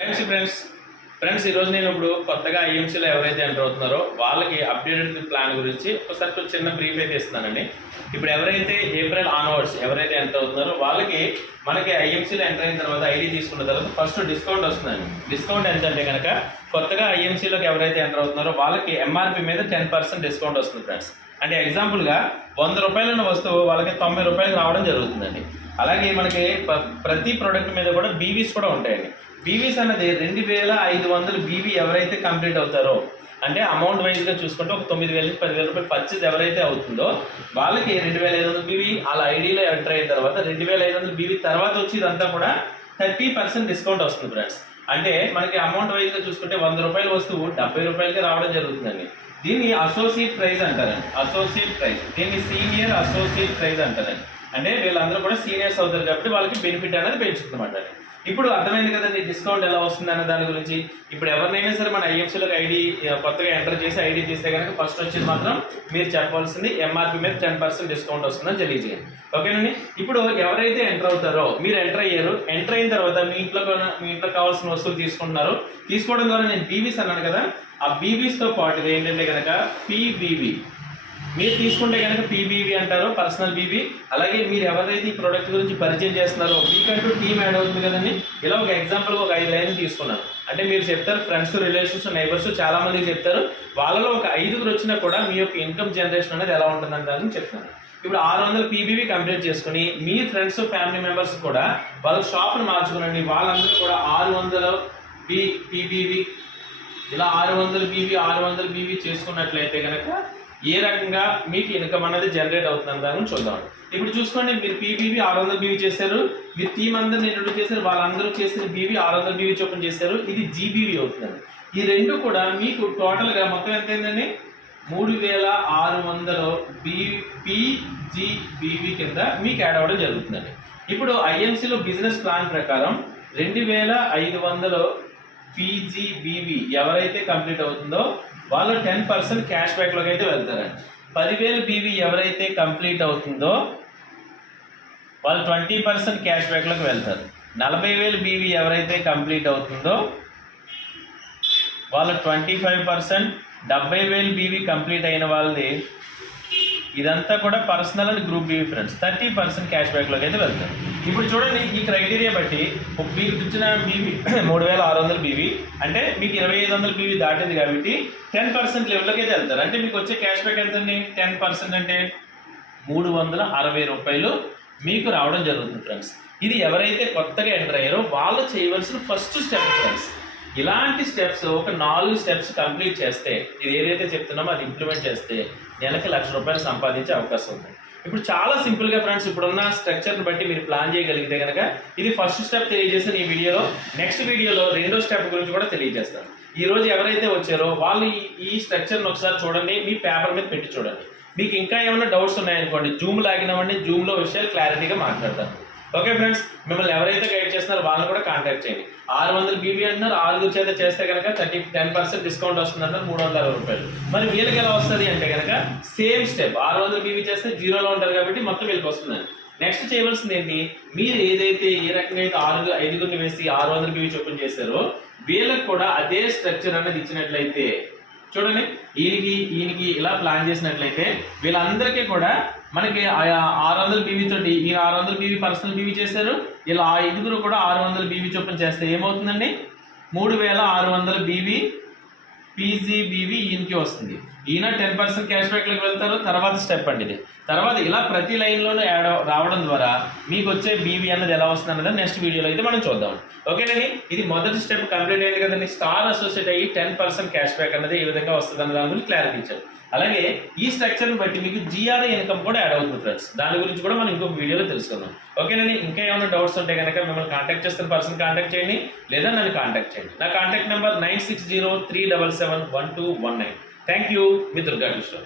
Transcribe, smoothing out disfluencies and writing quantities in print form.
Friends ఈరోజు నేను ఇప్పుడు కొత్తగా ఐఎంసీలో ఎవరైతే ఎంటర్ అవుతున్నారో వాళ్ళకి అప్డేటెడ్ ప్లాన్ గురించి ఒకసారి కొంచెం చిన్న బ్రీఫ్ అయితే ఇస్తానండి. ఇప్పుడు ఎవరైతే ఏప్రిల్ ఆన్వర్డ్స్ ఎవరైతే ఎంటర్ అవుతున్నారో వాళ్ళకి మనకి ఐఎంసీలో ఎంటర్ అయిన తర్వాత ఐడి తీసుకున్న తర్వాత ఫస్ట్ డిస్కౌంట్ వస్తుందండి. డిస్కౌంట్ ఎంత అంటే కనుక కొత్తగా ఐఎంసీలోకి ఎవరైతే ఎంటర్ అవుతున్నారో వాళ్ళకి ఎంఆర్పి మీద 10% డిస్కౌంట్ వస్తుంది ఫ్రెండ్స్. అంటే ఎగ్జాంపుల్గా 100 రూపాయలు ఉన్న వస్తువు వాళ్ళకి 90 రూపాయలకు రావడం జరుగుతుందండి. అలాగే మనకి ప్రతి ప్రోడక్ట్ మీద కూడా బీవీస్ కూడా ఉంటాయండి. బీవీస్ అన్నది 2500 బీవీ ఎవరైతే కంప్లీట్ అవుతారో అంటే అమౌంట్ వైజ్గా చూసుకుంటే ఒక 9,000 నుంచి 10,000 రూపాయలు పర్చేజ్ ఎవరైతే అవుతుందో వాళ్ళకి 2500 బీవీ అలా ఐడీలో ఎంటర్ అయిన తర్వాత 2500 బీవీ తర్వాత వచ్చి ఇదంతా కూడా 30% డిస్కౌంట్ వస్తుంది ఫ్రెండ్స్. అంటే మనకి అమౌంట్ వైజ్గా చూసుకుంటే 100 రూపాయల వస్తువు 70 రూపాయలకి రావడం జరుగుతుందండి. దీన్ని అసోసియేట్ ప్రైస్ అంటారండి. అసోసియేట్ ప్రైస్, దీన్ని సీనియర్ అసోసియేట్ ప్రైస్ అంటారండి. అంటే వీళ్ళందరూ కూడా సీనియర్స్ అవుతారు కాబట్టి వాళ్ళకి బెనిఫిట్ అనేది పెంచుతుంది అన్నమాట. ఇప్పుడు అర్థమైంది కదండి డిస్కౌంట్ ఎలా వస్తుంది అన్న దాని గురించి. ఇప్పుడు ఎవరినైనా సరే మన ఐఎంసీలోకి ఐడి కొత్తగా ఎంటర్ చేసి ఐడి తీస్తే కనుక ఫస్ట్ వచ్చేది మాత్రం మీరు చెప్పాల్సింది ఎంఆర్పి మీద 10% డిస్కౌంట్ వస్తుందని తెలియజేయండి. ఓకేనండి. ఇప్పుడు ఎవరైతే ఎంటర్ అవుతారో మీరు ఎంటర్ అయ్యారు, ఎంటర్ అయిన తర్వాత మీ ఇంట్లో కావాల్సిన వస్తువులు తీసుకుంటున్నారు. తీసుకోవడం ద్వారా నేను బీవీస్ అన్నాను కదా, ఆ బీవీస్తో పాటు ఏంటంటే కనుక పీబీవీ మీరు తీసుకుంటే కనుక పీబీవీ అంటారు, పర్సనల్ బీవీ. అలాగే మీరు ఎవరైతే ఈ ప్రోడక్ట్ గురించి పరిచయం చేస్తున్నారో మీకంటూ టీమ్ యాడ్ అవుతుంది కదండి. ఇలా ఒక ఎగ్జాంపుల్గా ఒక 5 లైన్లు తీసుకున్నాను. అంటే మీరు చెప్తారు ఫ్రెండ్స్, రిలేషన్స్, నైబర్స్ చాలా మందికి చెప్తారు. వాళ్ళలో ఒక 5గురు వచ్చినా కూడా మీ యొక్క ఇన్కమ్ జనరేషన్ అనేది ఎలా ఉంటుందంటారని చెప్తున్నాను. ఇప్పుడు 600 పీబీవీ కంప్లీట్ చేసుకుని మీ ఫ్రెండ్స్ ఫ్యామిలీ మెంబర్స్ కూడా వాళ్ళ షాప్ను మార్చుకునండి. వాళ్ళందరూ కూడా 600 పీబీవీ ఇలా 600 బీవీ చేసుకున్నట్లయితే కనుక ఏ రకంగా మీకు ఇన్కమ్ అనేది జనరేట్ అవుతుంది దాని చూద్దాం. ఇప్పుడు చూసుకోండి, మీరు పీబీవీ 600 బీవీ చేశారు, మీరు టీం అందరిని ఇంట్రొడ్యూస్ చేశారు, వాళ్ళందరూ చేసిన బీవీ 600 బీవీ చొప్పున చేశారు. ఇది జీబీవీ అవుతుందండి. ఈ రెండు కూడా మీకు టోటల్గా మొత్తం ఎంత అయిందండి? 3600 పీజీబీవీ కింద మీకు యాడ్ అవ్వడం జరుగుతుందండి. ఇప్పుడు ఐఎంసీలో బిజినెస్ ప్లాన్ ప్రకారం 2500 పీజీబీవీ ఎవరైతే కంప్లీట్ అవుతుందో వాళ్ళు 10% క్యాష్ బ్యాక్లోకి అయితే వెళ్తారండి. 10,000 బీవీ ఎవరైతే కంప్లీట్ అవుతుందో వాళ్ళు 20% క్యాష్ బ్యాక్లోకి వెళ్తారు. 40,000 బీవీ ఎవరైతే కంప్లీట్ అవుతుందో వాళ్ళు 25%, 70,000 బీవీ కంప్లీట్ అయిన వాళ్ళది ఇదంతా కూడా పర్సనల్ అండ్ గ్రూప్ బీవీ ఫ్రెండ్స్ 30% క్యాష్ బ్యాక్లోకి అయితే వెళ్తారు. ఇప్పుడు చూడండి, ఈ క్రైటీరియా బట్టి మీకు ఇచ్చిన బీవీ 3600 బీవీ అంటే మీకు 2500 బీవీ దాటింది కాబట్టి 10% లెవెల్లోకి అయితే వెళ్తారు. అంటే మీకు వచ్చే క్యాష్ బ్యాక్ ఎంతండి? 10% అంటే 360 రూపాయలు మీకు రావడం జరుగుతుంది ఫ్రెండ్స్. ఇది ఎవరైతే కొత్తగా ఎంటర్ అయ్యారో వాళ్ళు చేయవలసిన ఫస్ట్ స్టెప్ ఫ్రెండ్స్. ఇలాంటి స్టెప్స్ ఒక 4 స్టెప్స్ కంప్లీట్ చేస్తే, ఇది ఏదైతే చెప్తున్నామో అది ఇంప్లిమెంట్ చేస్తే నెలకి 1,00,000 రూపాయలు సంపాదించే అవకాశం ఉంది. ఇప్పుడు చాలా సింపుల్గా ఫ్రెండ్స్, ఇప్పుడున్న స్ట్రక్చర్ని బట్టి మీరు ప్లాన్ చేయగలిగితే కనుక ఇది ఫస్ట్ స్టెప్ తెలియజేసిన ఈ వీడియోలో. నెక్స్ట్ వీడియోలో 2వ స్టెప్ గురించి కూడా తెలియజేస్తాను. ఈరోజు ఎవరైతే వచ్చారో వాళ్ళు ఈ స్ట్రక్చర్ని ఒకసారి చూడండి, మీ పేపర్ మీద పెట్టి చూడండి. మీకు ఇంకా ఏమైనా డౌట్స్ ఉన్నాయనుకోండి, జూమ్ లాగినామండి, జూమ్లో విషయాలు క్లారిటీగా మాట్లాడతాను. ఓకే ఫ్రెండ్స్, మిమ్మల్ని ఎవరైతే గైడ్ చేస్తున్నారో వాళ్ళని కూడా కాంటాక్ట్ చేయండి. 600 బీవీ అంటున్నారు, 6 చేత చేస్తే కనుక 10% డిస్కౌంట్ వస్తుంది అంటారు, 360 రూపాయలు. మరి వీళ్ళకి ఎలా వస్తుంది అంటే కనుక సేమ్ స్టెప్ 600 బీవీ చేస్తే 0లో ఉంటారు కాబట్టి మొత్తం వీళ్ళకి వస్తుందండి. నెక్స్ట్ చేయవలసింది ఏంటి, మీరు ఏదైతే ఏ రకంగా అయితే 5గురిని వేసి 600 బీవీ చొప్పున చేశారో వీళ్ళకి కూడా అదే స్ట్రక్చర్ అనేది ఇచ్చినట్లయితే చూడండి, ఈయనకి ఇలా ప్లాన్ చేసినట్లయితే వీళ్ళందరికీ కూడా మనకి 600 బీవీ తోటి మీరు 600 బీవీ పర్సనల్ బీవీ చేశారు, ఇలా 5గురు కూడా 600 బీవీ చొప్పున చేస్తే ఏమవుతుందండి? 3600 బీవీ పీజీబీవీ ఈయనకి వస్తుంది. ఈయన 10% క్యాష్ బ్యాక్లోకి వెళ్తారు. తర్వాత స్టెప్ అండి ఇది. తర్వాత ఇలా ప్రతి లైన్లోనూ యాడ్ రావడం ద్వారా మీకు వచ్చే బీవీ అన్నది ఎలా వస్తుంది అన్నది నెక్స్ట్ వీడియోలో అయితే మనం చూద్దాం. ఓకేనండి, ఇది మొదటి స్టెప్ కంప్లీట్ అయింది కదండి. స్టార్ అసోసియేట్ అయ్యి 10% క్యాష్ బ్యాక్ అనేది ఏ విధంగా వస్తుంది అన్న దాని గురించి క్లారిటీ ఇచ్చారు. అలాగే ఈ స్ట్రక్చర్ని బట్టి మీకు జిఆర్ఐ ఇన్కమ్ కూడా యాడ్ అవుతుంది ఫ్రెండ్స్. దాని గురించి కూడా మనం ఇంకొక వీడియోలో తెలుసుకుందాం. ఓకేనండి, ఇంకా ఏమైనా డౌట్స్ ఉంటే కనుక మిమ్మల్ని కాంటాక్ట్ చేస్తున్న పర్సన్ కాంటాక్ట్ చేయండి, లేదా నన్ను కాంటాక్ట్ చేయండి. నా contact number 9603771219. Thank you, me Durga Krishna.